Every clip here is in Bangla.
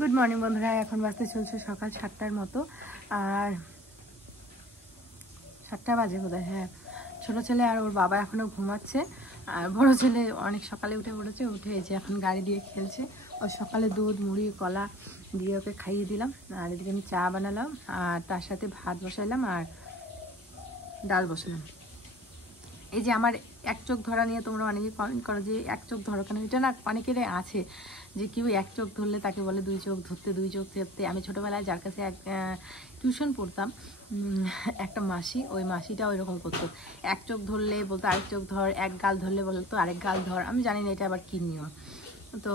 গুড মর্নিং বন্ধুরা, এখন বাজতে চলছে সকাল 7টার মতো। আর 7টা বাজে বোধহয়। হ্যাঁ, ছোটো ছেলে আর ওর বাবা এখনও ঘুমাচ্ছে, আর বড়ো ছেলে অনেক সকালে উঠে পড়েছে। উঠে যে এখন গাড়ি দিয়ে খেলছে। ওর সকালে দুধ মুড়ি কলা দিয়ে ওকে খাইয়ে দিলাম। আর এদিকে আমি চা বানালাম, আর তার সাথে ভাত বসাইলাম আর ডাল বসালাম। এই যে আমার এক চোখ ধরা নিয়ে তোমরা অনেকে কমেন্ট করো যে এক চোখ ধরো কেন। এটা না অনেকের আছে যে কেউ এক চোখ ধরলে তাকে বলে দুই চোখ ধরতে, দুই চোখ ধরতে। আমি ছোটোবেলায় যার কাছে টিউশন পড়তাম, একটা মাসি, ওই মাসিটা ওই রকম করতো। এক চোখ ধরলে বলতো আরেক চোখ ধর, এক গাল ধরলে বলতো আরেক গাল ধর। আমি জানি না এটা আবার কী নিয়ম। তো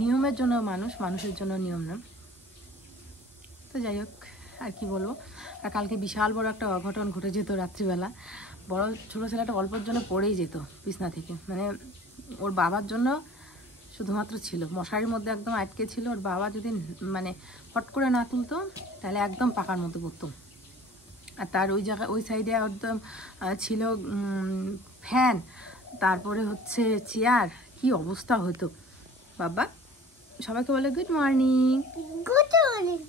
নিয়মের জন্য মানুষের জন্য নিয়ম না। তো যাই হোক, আর কি বলবো। আর কালকে বিশাল বড় একটা অঘটন ঘটে যেত রাত্রিবেলা। বড় ছোটো ছেলেটা অল্পের জন্য পড়েই যেত বিছনা থেকে। মানে ওর বাবার জন্য শুধুমাত্র ছিল, মশারির মধ্যে একদম আটকে ছিল। ওর বাবা যদি মানে ফট করে না তুলতো তাহলে একদম পাকার মতো পড়তো। আর তার ওই জায়গায় ওই সাইডে একদম ছিল ফ্যান, তারপরে হচ্ছে চেয়ার। কি অবস্থা হতো বাবা। সবাইকে বলে গুড মর্নিং। Good morning.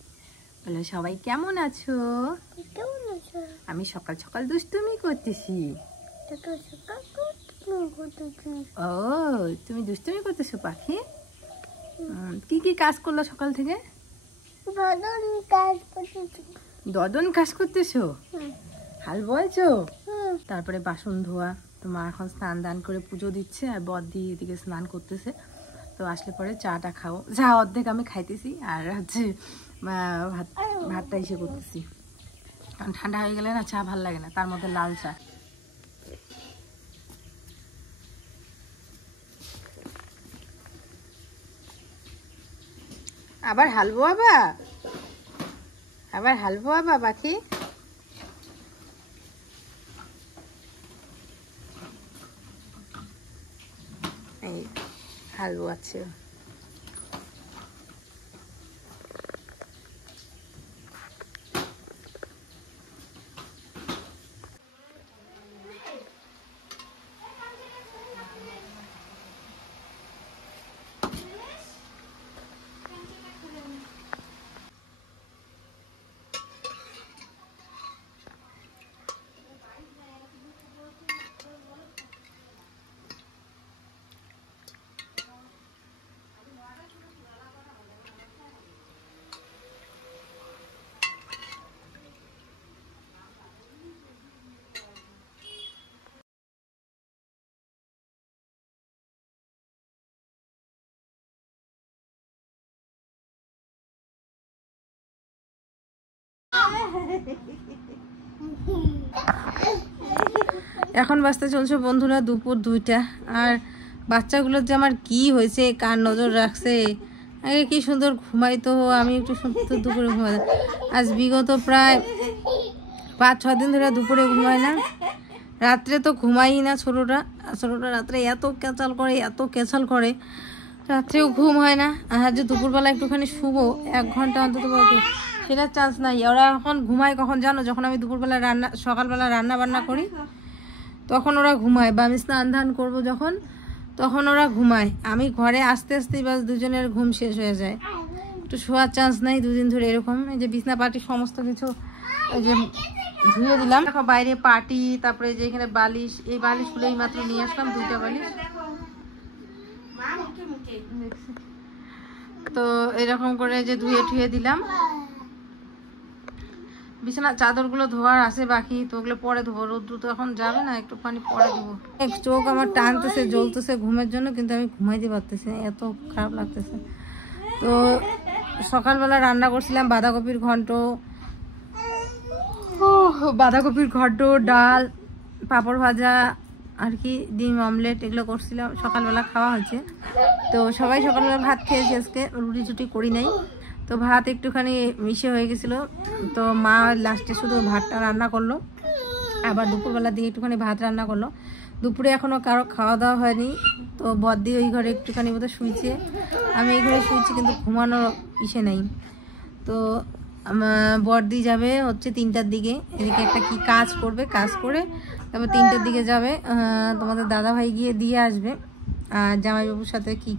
বলে সবাই কেমন আছো? আমি সকাল সকাল দুষ্টুমি করতেছি। ও, তুমি দুষ্টুমি করতেছো পাখি? কি কি কাজ করলো সকাল থেকে? দদন কাজ করতেছো, হাল বলছো। তারপরে বাসন ধোয়া। তো মা এখন স্নান দান করে পুজো দিচ্ছে, আর বদ্দি এদিকে স্নান করতেছে। তো আসলে পরে চাটা খাবো। যা অর্ধেক আমি খাইতেছি, আর হচ্ছে ভাতটা এসে করতেছি। কারণ ঠান্ডা হয়ে গেলে না চা ভাল লাগে না, তার মধ্যে লাল চা। আবার হালবো বাবা, আবার হালবো বাবা পাখি। এই হালবো আছে। এখন বাজতে চলছে বন্ধুরা দুপুর 2টা। আর বাচ্চাগুলোর যে আমার কি হয়েছে, কার নজর রাখছে। আগে কি সুন্দর ঘুমাইতো, আমি একটু সুন্দর দুপুরে ঘুমাই। আজ বিগত প্রায় 5-6 দিন ধরে দুপুরে ঘুমাই না, রাত্রে তো ঘুমাই না। ছোটোটা রাত্রে এত ক্যাচাল করে, রাত্রেও ঘুম হয় না। আর যে দুপুরবেলা একটুখানি শুবো 1 ঘন্টা অন্তত সেটার চান্স নাই। ওরা এখন ঘুমায় কখন জানো? যখন আমি দুপুরবেলা সকালবেলা রান্না বান্না করি তখন ওরা ঘুমায়, বা আমি স্নান ধান করবো যখন, তখন ওরা ঘুমায়। আমি ঘরে আস্তে আস্তে বাস দুজনের ঘুম শেষ হয়ে যায়, একটু শোয়ার চান্স নাই 2 দিন ধরে এরকম। এই যে বিছনা পাটি সমস্ত কিছু এই যে ধুয়ে দিলাম। দেখো বাইরে পাটি, তারপরে যে এখানে বালিশ, এই বালিশগুলো এই মাত্র নিয়ে আসলাম, 2টা বালিশ। তো এরকম করে যে ধুয়ে ঠুয়ে দিলাম। বিছানার চাদরগুলো ধোয়ার আছে বাকি, তো ওগুলো পরে ধোবো। রোদ্দুর তো এখন যাবে না, একটুখানি পরে ধোবো। চোখ আমার টানতেছে, জ্বলতেছে ঘুমের জন্য, কিন্তু আমি ঘুমাইতে পারতেছি না, এত খারাপ লাগতেছে। তো সকালবেলা রান্না করছিলাম বাঁধাকপির ঘন্ট, ডাল, পাঁপড় ভাজা, আর কি ডিম অমলেট, এগুলো করছিলাম। সকালবেলা খাওয়া হয়েছে। তো সবাই সকালবেলা ভাত খেয়েছি, আজকে রুটি চুটি করি নাই। তো ভাত একটুখানি মিশে হয়ে গেছিলো, তো মা লাস্টে শুধু ভাতটা রান্না করলো। আবার দুপুরবেলা দিয়ে একটুখানি ভাত রান্না করলো। দুপুরে এখনও কারো খাওয়া দাওয়া হয়নি। তো বদ্দি ওই ঘরে একটুখানি বোধহয় শুয়েছে, আমি এই ঘরে শুয়েছি, কিন্তু ঘুমানোর ইসে নেই। তো বর্দি যাবে হচ্ছে 3টার দিকে, এদিকে একটা কি কাজ করবে, কাজ করে তারপর 3টার দিকে যাবে। তোমাদের দাদাভাই গিয়ে দিয়ে আসবে। আর জামাইবাবুর সাথে কি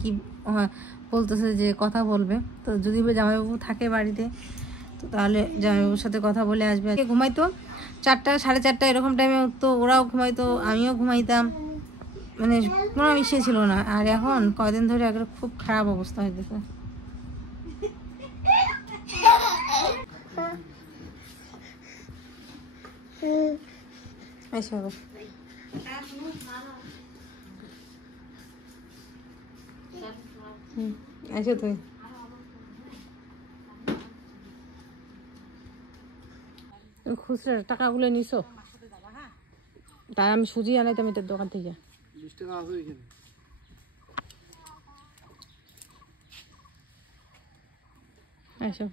বলতেছে যে কথা বলবে, তো যদি জামাইবাবু থাকে বাড়িতে তো তাহলে জামাইবাবুর সাথে কথা বলে আসবে। ঘুমাইতো 4টা 4:30 এরকম টাইমে উঠতো, ওরাও ঘুমাইতো, আমিও ঘুমাইতাম, মানে কোনো বিষয় ছিল না। আর এখন কয়দিন ধরে একবার খুব খারাপ অবস্থা হয়েছে। আচ্ছা তুই খুচরা টাকাগুলো নিছো? তাই আমি সুজি আনাইতাম এটার দোকান থেকে। আচ্ছা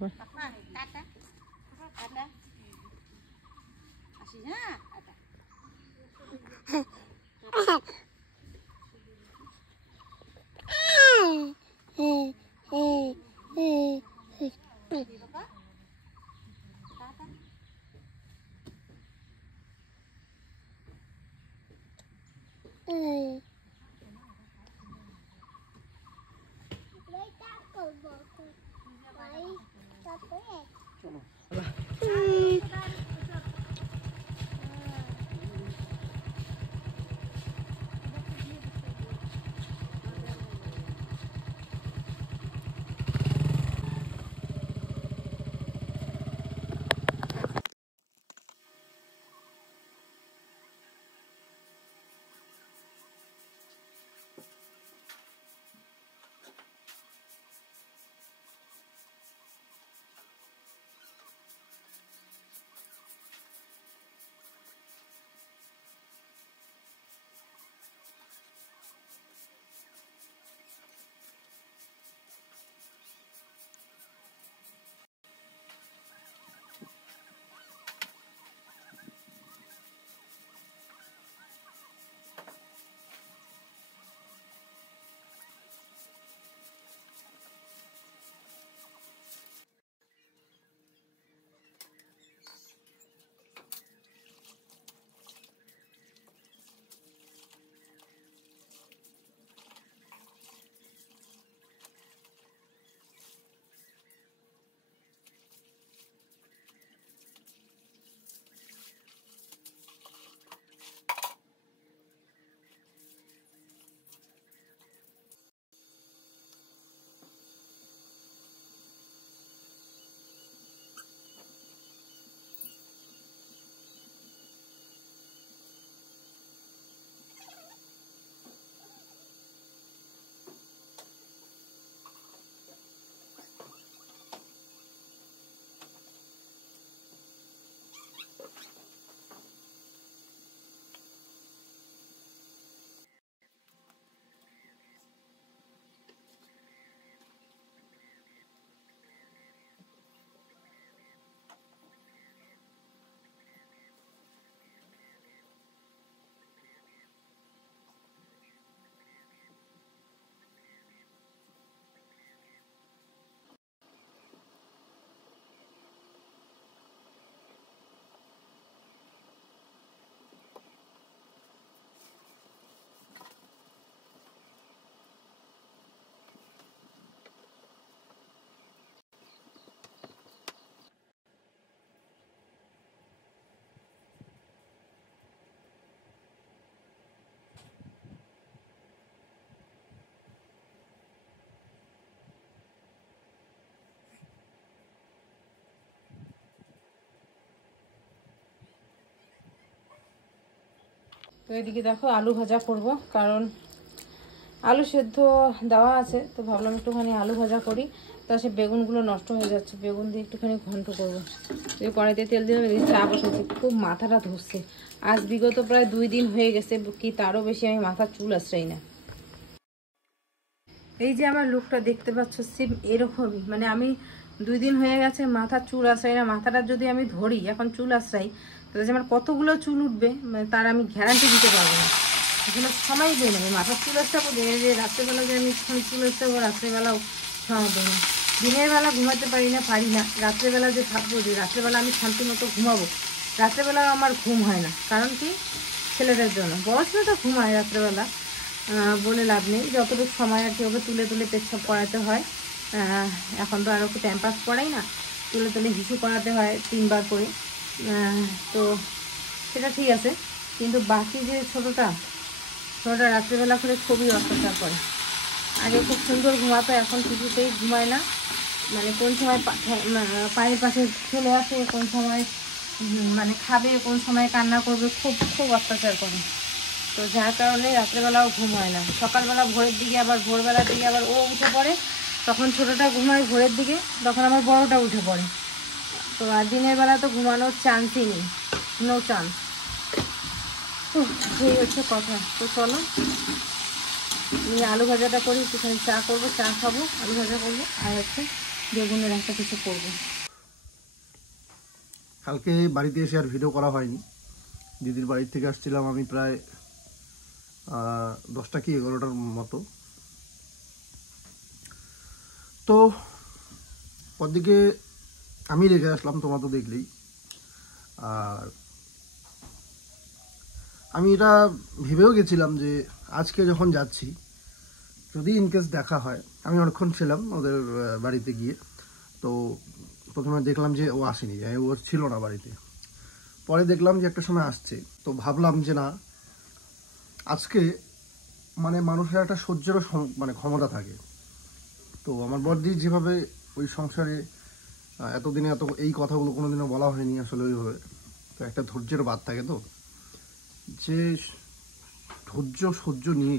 তো এদিকে দেখো আলু ভাজা করব, কারণ আলু সেদ্ধ দেওয়া আছে, তো ভাবলাম একটুখানি আলু ভাজা করি। তা সে বেগুনগুলো নষ্ট হয়ে যাচ্ছে, বেগুন দিয়ে একটুখানি ঘন্ট করবো। কড়াইতে তেল দিয়ে চা বসেছি, খুব মাথাটা ধরছে। আজ বিগত প্রায় 2 দিন হয়ে গেছে কি তারও বেশি আমি মাথার চুল আশ্রাই না। এই যে আমার লুকটা দেখতে পাচ্ছ সেম এরকমই, মানে আমি 2 দিন হয়ে গেছে মাথার চুল আশ্রাই না। মাথাটা যদি আমি ধরি এখন চুল আশ্রাই, তাহলে যে আমার কতগুলো চুল উঠবে মানে তার আমি গ্যারান্টি দিতে পারবো না। এখানে সময় দেয় না, আমি মাথার চুল আশ্রাবো, যে রাত্রেবেলা যে আমি চুল আশ্রাবো, রাত্রেবেলাও সময় দেয় না। দিনের বেলা ঘুমাতে পারি না, রাত্রেবেলা যে থাকবো, যে রাত্রেবেলা আমি শান্তি মতো ঘুমাবো, রাত্রেবেলা আমার ঘুম হয় না। কারণ কি, ছেলেদের জন্য। বড় ছেলে তো ঘুমায় রাত্রেবেলা, বলে লাভ নেই, যতটুকু সময় আর কি ওকে তুলে তুলে পেচ্ছাপ করাতে হয়। এখন তো আর ওকে ট্যাম্পাস করাই না, তুলে তুলে হিসু করাতে হয় 3 বার করে। তো সেটা ঠিক আছে, কিন্তু বাকি যে ছোটোটা রাত্রিবেলা করে খুবই অত্যাচার করে। আগে খুব সুন্দর ঘুমাতো, এখন কিছুতেই ঘুমায় না। মানে কোন সময় পায়ের পাশে চলে আসে, কোন সময় মানে খাবে, কোন সময় কান্না করবে, খুব খুব অত্যাচার করে। তো যার কারণে রাত্রেবেলাও ঘুম হয় না। সকালবেলা ভোরের দিকে আবার ভোরবেলার দিকে আবার ও উঠে পড়ে, তখন ছোটোটা ঘুমায় ভোরের দিকে, তখন আমার বড়োটা উঠে পড়ে। তো আর দিনের বেলা তো ঘুমানোর চান্সই নেই, নো চান্স। তো সেই হচ্ছে কথা। তো চলো আমি আলু ভাজাটা করি, একটুখানি চা করবো, চা খাবো, আলু ভাজা করবো, আর হচ্ছে বেগুনের একটা কিছু করবো। কালকে বাড়িতে এসে আর ভিডিও করা হয়নি। দিদির বাড়ি থেকে আসছিলাম আমি প্রায় 10টা কি 11টার মতো। তো ওদিকে আমি রেখে আসলাম, তোমরা তো দেখলেই। আর আমি এটা ভেবেও গেছিলাম যে আজকে যখন যাচ্ছি, যদি ইনকেস দেখা হয়। আমি অনেকক্ষণ ছিলাম ওদের বাড়িতে গিয়ে। তো প্রথমে দেখলাম যে ও আসেনি, ও ছিল না বাড়িতে। পরে দেখলাম যে একটা সময় আসছে। তো ভাবলাম যে না, আজকে মানে মানুষের একটা সহ্যেরও মানে ক্ষমতা থাকে। তো আমার বড়দি যেভাবে ওই সংসারে এতদিনে এই কথাগুলো কোনোদিনও বলা হয়নি আসলে ওইভাবে। তো একটা ধৈর্যের বাদ থাকে, তো যে ধৈর্য সহ্য নিয়ে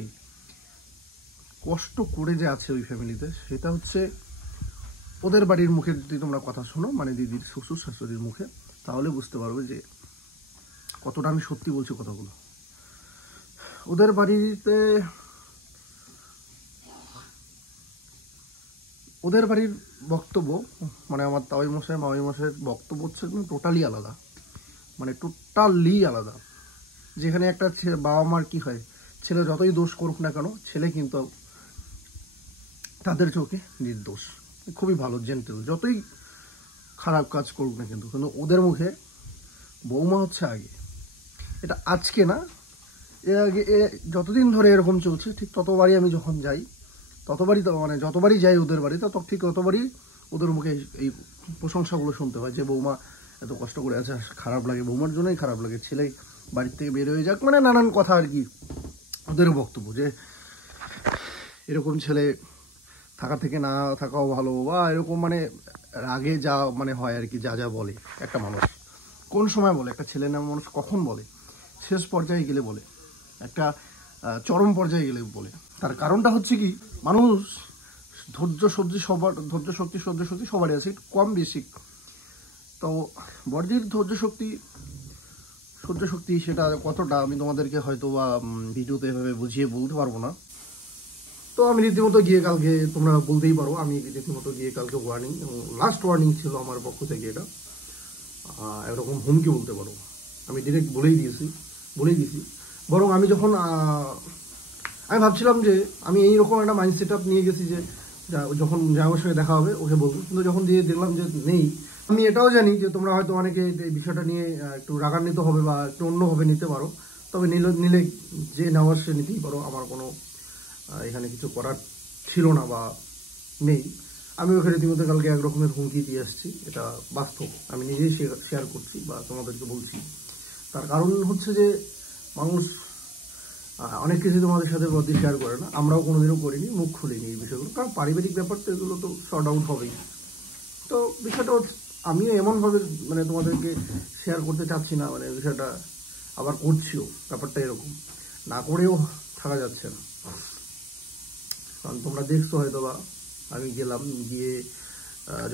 কষ্ট করে যে আছে ওই ফ্যামিলিতে, সেটা হচ্ছে ওদের বাড়ির মুখে যদি তোমরা কথা শোনো, মানে দিদির শ্বশুর শাশুড়ির মুখে, তাহলে বুঝতে পারবে যে কতটা আমি সত্যি বলছি কথাগুলো। ওদের বাড়ির বক্তব্য, মানে আমার তাওই মশাই মাওই মশাইয়ের বক্তব্য হচ্ছে টোটালি আলাদা, মানে টোটালি আলাদা। যেখানে একটা বাবা মার কি হয়, ছেলে যতই দোষ করুক না কেন, ছেলে কিন্তু তাদের চোখে নির্দোষ, খুবই ভালো জেন্টেল, যতই খারাপ কাজ করুক না কিন্তু ওদের মুখে বৌমা হচ্ছে আগে। এটা আজকে না, এর আগে যতদিন ধরে এরকম চলছে, ঠিক ততবারই আমি যখন যাই, ততবারই মানে যতবারই যাই ওদের বাড়িতে, ঠিক ততবারই ওদের মুখে এই প্রশংসাগুলো শুনতে হয় যে বৌমা এত কষ্ট করে আছে। খারাপ লাগে, বৌমার জন্যই খারাপ লাগে, ছেলে বাড়ির থেকে বের হয়ে যাক, মানে নানান কথা আর কি। ওদেরও বক্তব্য যে এরকম ছেলে থাকা থেকে না থাকাও ভালো, বা এরকম মানে রাগে যা মানে হয় আর কি, যা যা বলে একটা মানুষ কোন সময় বলে, একটা ছেলে না মানুষ কখন বলে, শেষ পর্যায়ে গেলে বলে, একটা চরম পর্যায়ে গেলে বলে। তার কারণটা হচ্ছে কি, মানুষ ধৈর্য শক্তি সবারই আছে, কম বেশি। তো বড়দির সহ্য শক্তি সেটা কতটা আমি তোমাদেরকে হয়তো বা ভিডিওতে এভাবে বুঝিয়ে বলতে পারবো না। তো আমি রীতিমতো গিয়ে কালকে, তোমরা বলতেই পারো, আমি রীতিমতো গিয়ে কালকে ওয়ার্নিং, লাস্ট ওয়ার্নিং ছিল আমার পক্ষ থেকে, এটা এরকম হুমকি বলতে পারো। আমি ডিরেক্ট বলেই দিয়েছি। বরং আমি যখন আমি ভাবছিলাম যে আমি এইরকম একটা মাইন্ড সেট আপ নিয়ে গেছি যে যখন জামাইয়ের সঙ্গে দেখা হবে ওকে বলবো, কিন্তু যখন দিয়ে দেখলাম যে নেই, আমি এটাও জানি যে তোমরা হয়তো অনেকে এই বিষয়টা নিয়ে একটু রাগান্বিত হবে বা একটু অন্যভাবে নিতে পারো। তবে নিলে যে নেওয়ার সে নিতেই পারো, আমার কোনো এখানে কিছু করার ছিল না বা নেই। আমি ওখানে রীতিমতো কালকে এক রকমের হুমকি দিয়ে আসছি, এটা বাস্তব, আমি নিজেই শেয়ার করছি বা তোমাদেরকে বলছি। তার কারণ হচ্ছে যে মানুষ অনেক কিছু তোমাদের সাথে বড়দি শেয়ার করে না, আমরাও কোনোদিনও করিনি, মুখ খুলিনি এই বিষয়গুলো, কারণ পারিবারিক ব্যাপার তো, এগুলো তো শর্ট আউট হবেই। তো বিষয়টা আমিও এমনভাবে মানে তোমাদেরকে শেয়ার করতে চাচ্ছি না, মানে বিষয়টা আবার করছিও, ব্যাপারটা এরকম না করেও থাকা যাচ্ছে না। কারণ তোমরা দেখছো হয়তো বা আমি গেলাম, গিয়ে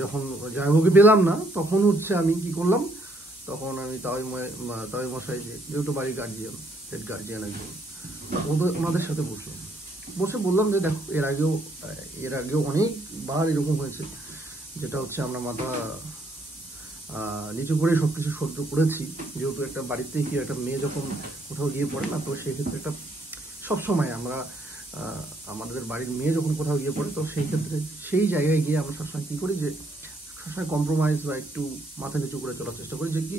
যখন জামাইবাবুকে পেলাম না, তখন হচ্ছে আমি কি করলাম, তখন আমি তাওই মশাই যেহেতু বাড়ির গার্জিয়ান, হেড গার্জিয়ান একজন, ওনাদের সাথে বসে বললাম যে দেখো, এর আগেও অনেকবার এরকম হয়েছে, যেটা হচ্ছে আমরা মাথা নিচু করে সব কিছু সহ্য করেছি। যেহেতু একটা বাড়িতে কি একটা মেয়ে যখন কোথাও গিয়ে পড়ে না, তো সেই ক্ষেত্রে একটা সবসময় আমরা আমাদের বাড়ির মেয়ে যখন কোথাও গিয়ে পড়ে, তো সেই ক্ষেত্রে সেই জায়গায় গিয়ে আমরা সবসময় কী করি, যে সবসময় কম্প্রোমাইজ বা একটু মাথা নিচু করে চলার চেষ্টা করি, যে কি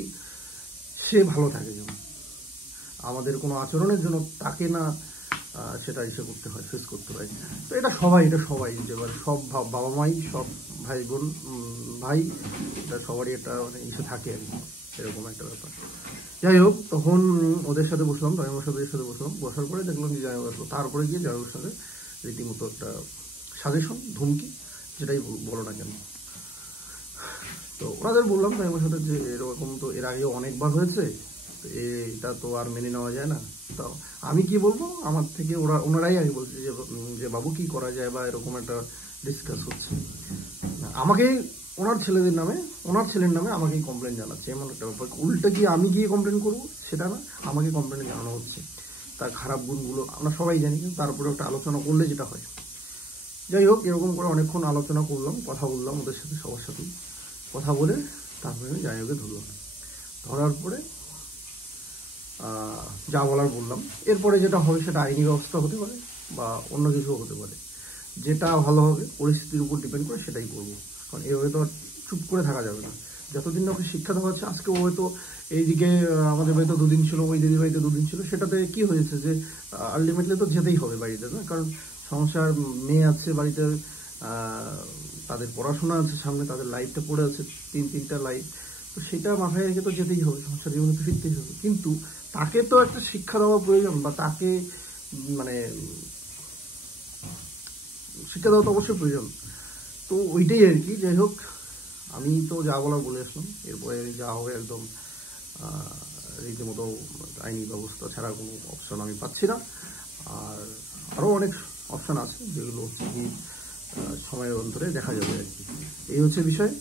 সে ভালো থাকে, যেন আমাদের কোনো আচরণের জন্য তাকে না সেটা ইসে করতে হয়, ফেস করতে হয়। তো এটা সবাই যে মানে সব বাবা মাই, সব ভাই বোন, ভাই, এটা সবারই একটা মানে ইসে থাকে আর কি, এরকম একটা ব্যাপার। যাই হোক, তখন ওদের সাথে বসলাম, জামাইবাবুর সাথে বসলাম, বসার পরে দেখলাম যে জামাইবাবু আসলো। তারপরে গিয়ে জামাইবাবুর সাথে রীতিমতো একটা সাজেশন, ধুমকি, যেটাই বলো না কেন। তো ওনাদের বললাম জামাইবাবুর সাথে যে এরকম তো এর আগেও অনেকবার হয়েছে, তো এটা তো আর মেনে নেওয়া যায় না। তো আমি কি বলবো, আমার থেকে ওনারাই আগে বলছে যে বাবু কি করা যায়, বা এরকম একটা ডিসকাস হচ্ছে। আমাকে ওনার ছেলের নামে আমাকেই কমপ্লেন জানাচ্ছে, এমন একটা ব্যাপার। উল্টা কি আমি গিয়ে কমপ্লেন করবো সেটা না, আমাকে কমপ্লেন জানানো হচ্ছে। তার খারাপ গুণগুলো আমরা সবাই জানি, কিন্তু তারপরে একটা আলোচনা করলে যেটা হয়। যাই হোক, এরকম করে অনেকক্ষণ আলোচনা করলাম, কথা বললাম ওদের সাথে, সবার সাথেই কথা বলে তারপরে আমি জামাইবাবুকে ধরলাম। ধরার পরে যা বলার বললাম। এরপরে যেটা হবে সেটা আইনি ব্যবস্থা হতে পারে বা অন্য কিছুও হতে পারে, যেটা ভালো হবে পরিস্থিতির উপর ডিপেন্ড করে সেটাই করবো। কারণ এভাবে তো আর চুপ করে থাকা যাবে না। যতদিন না ওকে শিক্ষা দেওয়া হচ্ছে, আজকে ও হয়তো এইদিকে আমাদের বাড়িতে 2 দিন ছিল, ওই দিদির বাড়িতে 2 দিন ছিল, সেটাতে কি হয়েছে যে আলটিমেটলি তো যেতেই হবে বাড়িতে, না? কারণ সংসার, মেয়ে আছে বাড়িতে, তাদের পড়াশোনা আছে সামনে, তাদের লাইফটা পড়ে আছে, 3-3টা লাইফ। তো সেটা মাথায় রেখে তো যেতেই হবে, সংসার জীবনে তো ফিরতেই হবে। কিন্তু তাকে তো একটা শিক্ষা দেওয়া প্রয়োজন, বা তাকে মানে শিক্ষা দেওয়া তো অবশ্যই প্রয়োজন। তো ওইটাই আর কি। যাই হোক, আমি তো যা বলার বলে আসলাম। এরপরে যা হবে একদম রীতিমতো আইনি ব্যবস্থা ছাড়া কোনো অপশন আমি পাচ্ছি না। আর আরও অনেক অপশান আছে, যেগুলো হচ্ছে কি সময়ের অন্তরে দেখা যাবে আর কি। এই হচ্ছে বিষয়।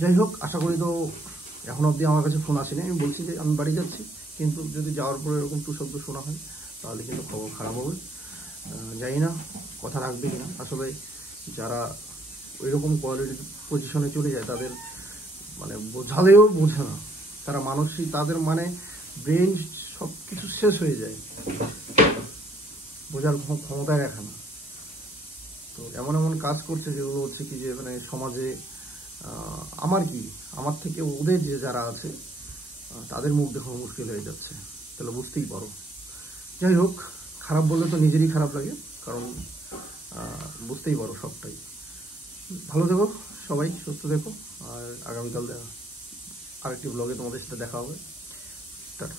যাই হোক, আশা করি তো এখন অবধি আমার কাছে ফোন আসেনি। আমি বলছি যে আমি বাড়ি যাচ্ছি, কিন্তু যদি যাওয়ার পরে এরকম টু শব্দ শোনা হয় তাহলে কিন্তু খবর খারাপ হবে। জানি না কথা রাখবে কিনা। আসলে যারা ওইরকম কোয়ালিটির পজিশনে চলে যায়, তাদের মানে বোঝালেও বোঝে না, তারা মানসিক, তাদের মানে ব্রেন সব কিছু শেষ হয়ে যায়, বোঝার ক্ষমতায় রাখে না। তো এমন কাজ করছে যেগুলো হচ্ছে কি যে মানে সমাজে আমার থেকে ওদের যে যারা আছে তাদের মুখ দেখানো মুশকিল হয়ে যাচ্ছে, তাহলে বুঝতেই পারো। যাই হোক, খারাপ বললে তো নিজেরই খারাপ লাগে, কারণ বুঝতেই পারো সবটাই। ভালো থেকো সবাই, সুস্থ থেকো, আর আগামীকাল আরেকটি ব্লগে তোমাদের সাথে দেখা হবে। টাটা।